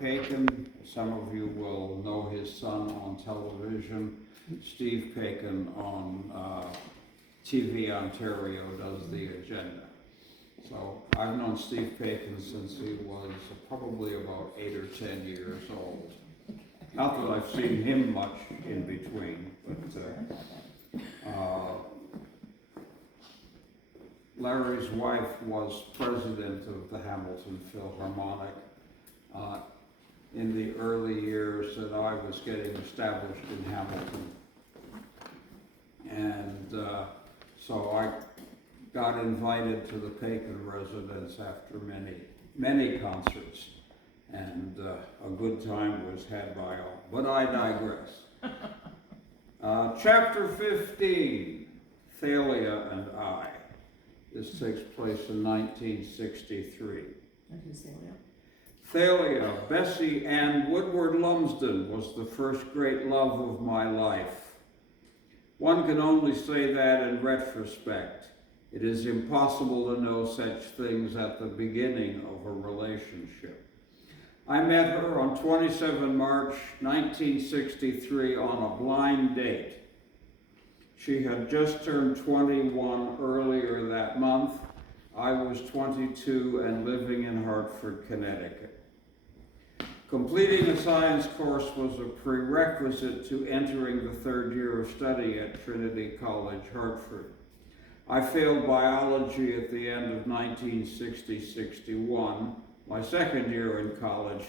Paikin. Some of you will know his son on television. Steve Paikin on TV Ontario does the agenda. So I've known Steve Paikin since he was probably about 8 or 10 years old. Not that I've seen him much in between, but Larry's wife was president of the Hamilton Philharmonic in the early years that I was getting established in Hamilton. And so I got invited to the Paikin residence after many concerts, and a good time was had by all. But I digress. Chapter 15, Thalia and I. This takes place in 1963. And who's Thalia? Thalia, Bessie Ann Woodward Lumsden, was the first great love of my life. One can only say that in retrospect. It is impossible to know such things at the beginning of a relationship. I met her on 27 March 1963 on a blind date. She had just turned 21 earlier that month. I was 22 and living in Hartford, Connecticut. Completing a science course was a prerequisite to entering the third year of study at Trinity College, Hartford. I failed biology at the end of 1960-61, my second year in college,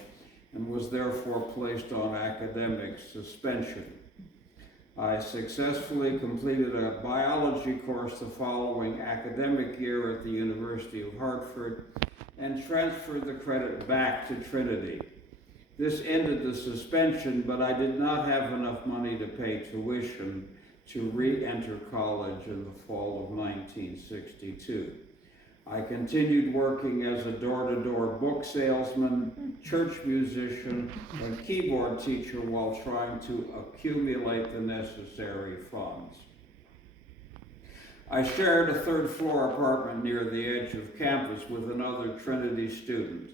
and was therefore placed on academic suspension. I successfully completed a biology course the following academic year at the University of Hartford and transferred the credit back to Trinity. This ended the suspension, but I did not have enough money to pay tuition to re-enter college in the fall of 1962. I continued working as a door-to-door book salesman, church musician, and keyboard teacher while trying to accumulate the necessary funds. I shared a third-floor apartment near the edge of campus with another Trinity student.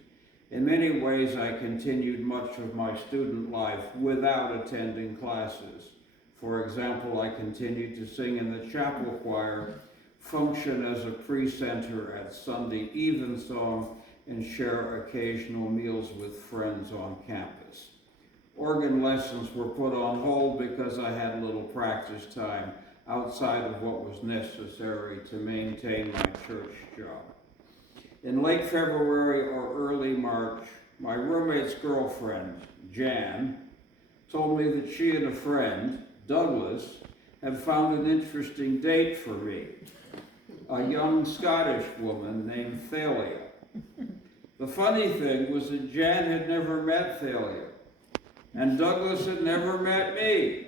In many ways, I continued much of my student life without attending classes. For example, I continued to sing in the chapel choir, function as a presenter at Sunday evensong, and share occasional meals with friends on campus. Organ lessons were put on hold because I had little practice time outside of what was necessary to maintain my church job. In late February or early March, my roommate's girlfriend, Jan, told me that she and a friend, Douglas, had found an interesting date for me, a young Scottish woman named Thalia. The funny thing was that Jan had never met Thalia, and Douglas had never met me.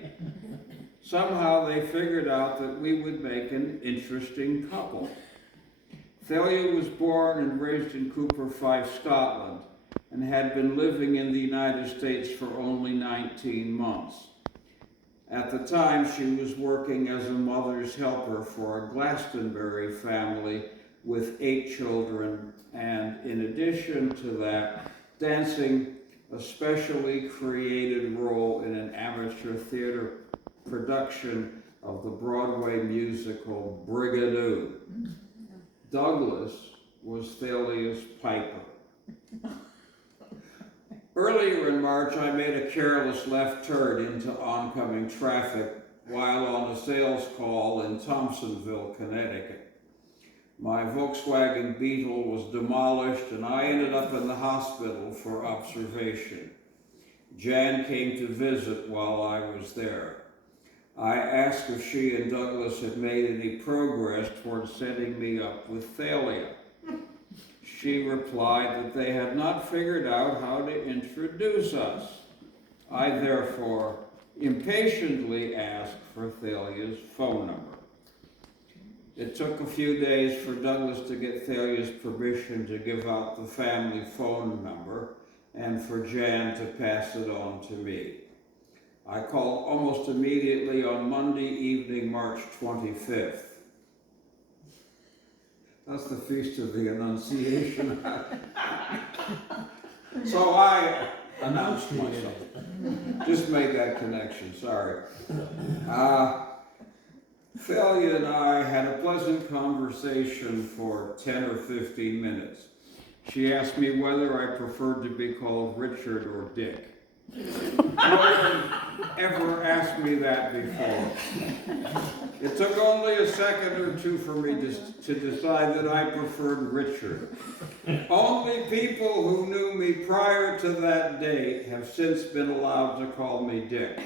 Somehow they figured out that we would make an interesting couple. Thalia was born and raised in Cooper Fife, Scotland, and had been living in the United States for only 19 months. At the time, she was working as a mother's helper for a Glastonbury family with 8 children, and in addition to that, dancing a specially created role in an amateur theater production of the Broadway musical Brigadoo. Douglas was Thalia's piper. Earlier in March, I made a careless left turn into oncoming traffic while on a sales call in Thompsonville, Connecticut. My Volkswagen Beetle was demolished and I ended up in the hospital for observation. Jan came to visit while I was there. I asked if she and Douglas had made any progress toward setting me up with Thalia. She replied that they had not figured out how to introduce us. I therefore impatiently asked for Thalia's phone number. It took a few days for Douglas to get Thalia's permission to give out the family phone number and for Jan to pass it on to me. I called almost immediately on Monday evening, March 25th. That's the Feast of the Annunciation. So I announced myself. Just made that connection, sorry. Thalia and I had a pleasant conversation for 10 or 15 minutes. She asked me whether I preferred to be called Richard or Dick. No one ever asked me that before. It took only a second or two for me to decide that I preferred Richard. Only people who knew me prior to that date have since been allowed to call me Dick.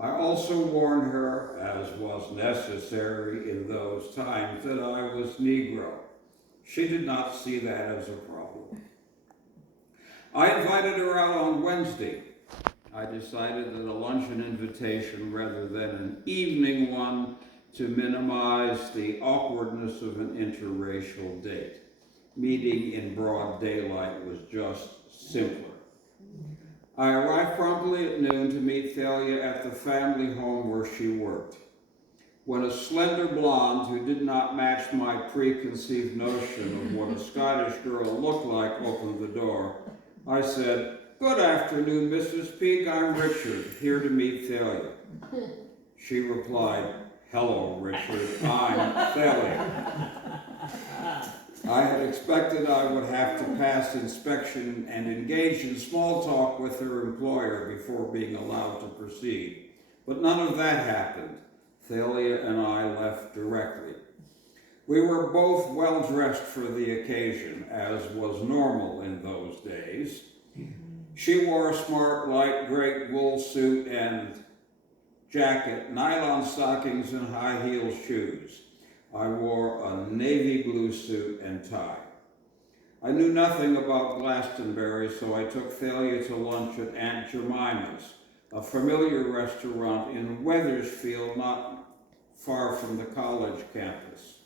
I also warned her, as was necessary in those times, that I was Negro. She did not see that as a problem. I invited her out on Wednesday. I decided that a luncheon invitation rather than an evening one to minimize the awkwardness of an interracial date. Meeting in broad daylight was just simpler. I arrived promptly at noon to meet Thalia at the family home where she worked. When a slender blonde who did not match my preconceived notion of what a Scottish girl looked like opened the door, I said, "Good afternoon, Mrs. Peake, I'm Richard, here to meet Thalia." She replied, "Hello, Richard, I'm Thalia." I had expected I would have to pass inspection and engage in small talk with her employer before being allowed to proceed, but none of that happened. Thalia and I left directly. We were both well dressed for the occasion, as was normal in those days. She wore a smart light gray wool suit and jacket, nylon stockings, and high-heeled shoes. I wore a navy blue suit and tie. I knew nothing about Glastonbury, so I took Thalia to lunch at Aunt Jemima's, a familiar restaurant in Wethersfield, not far from the college campus.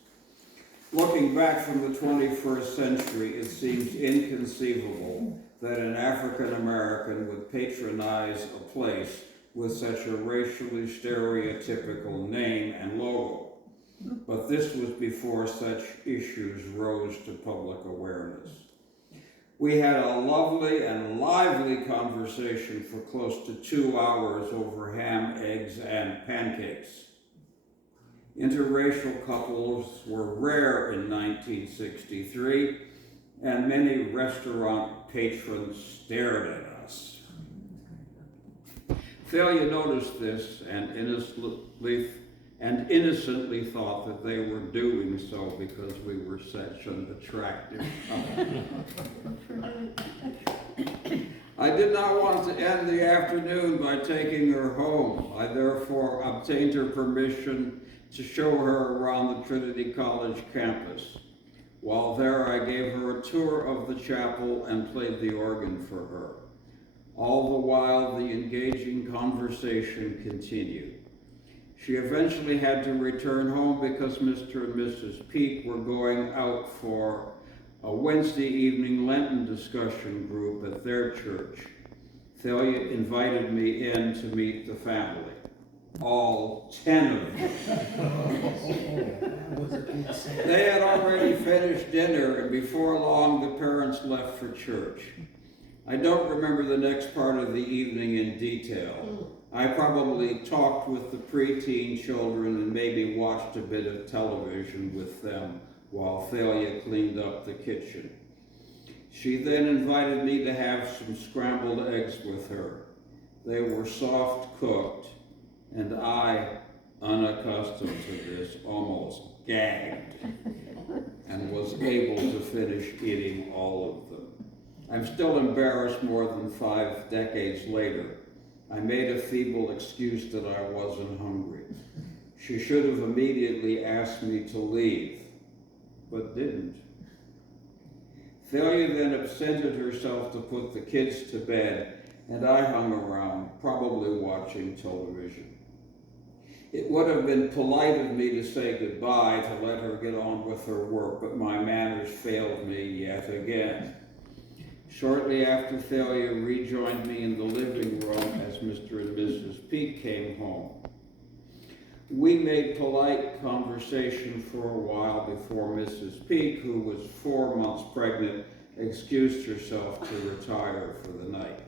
Looking back from the 21st century, it seems inconceivable that an African American would patronize a place with such a racially stereotypical name and logo. But this was before such issues rose to public awareness. We had a lovely and lively conversation for close to 2 hours over ham, eggs, and pancakes. Interracial couples were rare in 1963, and many restaurant patrons stared at us. Thalia noticed this and innocently thought that they were doing so because we were such an attractive couple. I did not want to end the afternoon by taking her home. I therefore obtained her permission to show her around the Trinity College campus. While there, I gave her a tour of the chapel and played the organ for her. All the while, the engaging conversation continued. She eventually had to return home because Mr. and Mrs. Peake were going out for a Wednesday evening Lenten discussion group at their church. Thalia invited me in to meet the family. All 10 of them. They had already finished dinner, and before long the parents left for church. I don't remember the next part of the evening in detail. I probably talked with the preteen children and maybe watched a bit of television with them while Thalia cleaned up the kitchen. She then invited me to have some scrambled eggs with her. They were soft cooked, and I, unaccustomed to this, almost gagged and was able to finish eating all of them. I'm still embarrassed more than 5 decades later. I made a feeble excuse that I wasn't hungry. She should have immediately asked me to leave, but didn't. Thalia then absented herself to put the kids to bed, and I hung around, probably watching television. It would have been polite of me to say goodbye, to let her get on with her work, but my manners failed me yet again. Shortly after, Thalia rejoined me in the living room as Mr. and Mrs. Peake came home. We made polite conversation for a while before Mrs. Peake, who was 4 months pregnant, excused herself to retire for the night.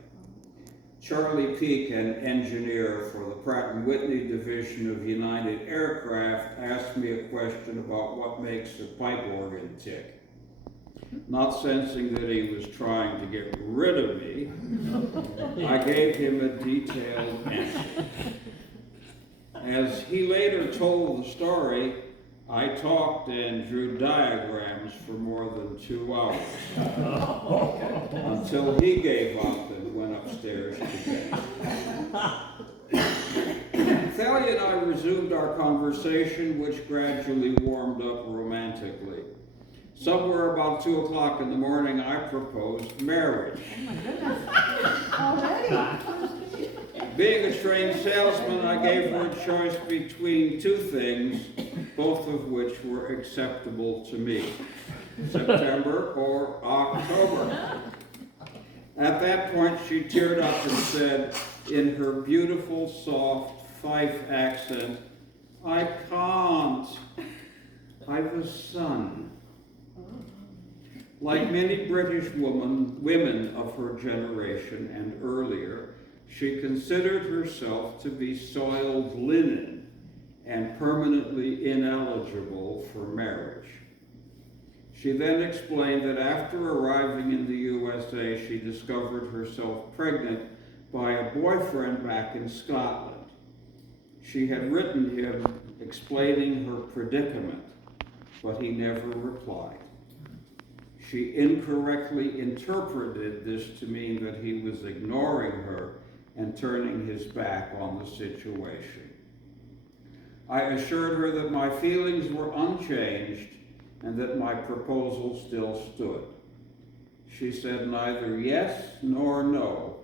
Charlie Peake, an engineer for the Pratt & Whitney division of United Aircraft, asked me a question about what makes a pipe organ tick. Not sensing that he was trying to get rid of me, I gave him a detailed answer. As he later told the story, I talked and drew diagrams for more than 2 hours until he gave up and went upstairs to bed. Thalia and I resumed our conversation, which gradually warmed up romantically. Somewhere about 2 o'clock in the morning, I proposed marriage. Already? Being a trained salesman, I gave her a choice between 2 things, both of which were acceptable to me: September or October. At that point, she teared up and said, in her beautiful, soft Fife accent, "I can't. I've a son." Like many British women of her generation and earlier, she considered herself to be soiled linen and permanently ineligible for marriage. She then explained that after arriving in the USA, she discovered herself pregnant by a boyfriend back in Scotland. She had written him explaining her predicament, but he never replied. She incorrectly interpreted this to mean that he was ignoring her and turning his back on the situation. I assured her that my feelings were unchanged and that my proposal still stood. She said neither yes nor no,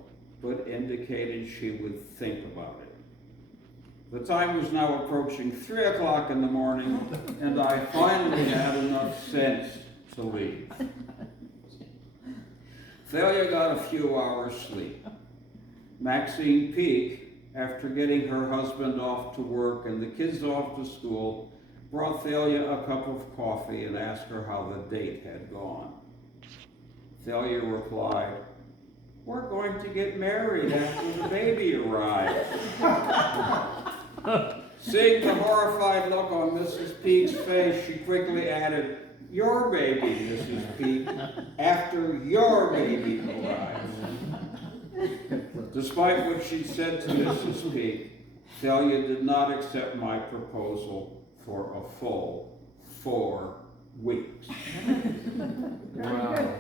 but indicated she would think about it. The time was now approaching 3 o'clock in the morning, and I finally had enough sense to leave. Thalia got a few hours sleep. Maxine Peake, after getting her husband off to work and the kids off to school, brought Thalia a cup of coffee and asked her how the date had gone. Thalia replied, "We're going to get married after the baby arrives." Seeing the horrified look on Mrs. Peake's face, she quickly added, "Your baby, Mrs. Peake, after your baby arrives." Despite what she said to Mrs. Peake, Thalia did not accept my proposal for a full 4 weeks. Wow.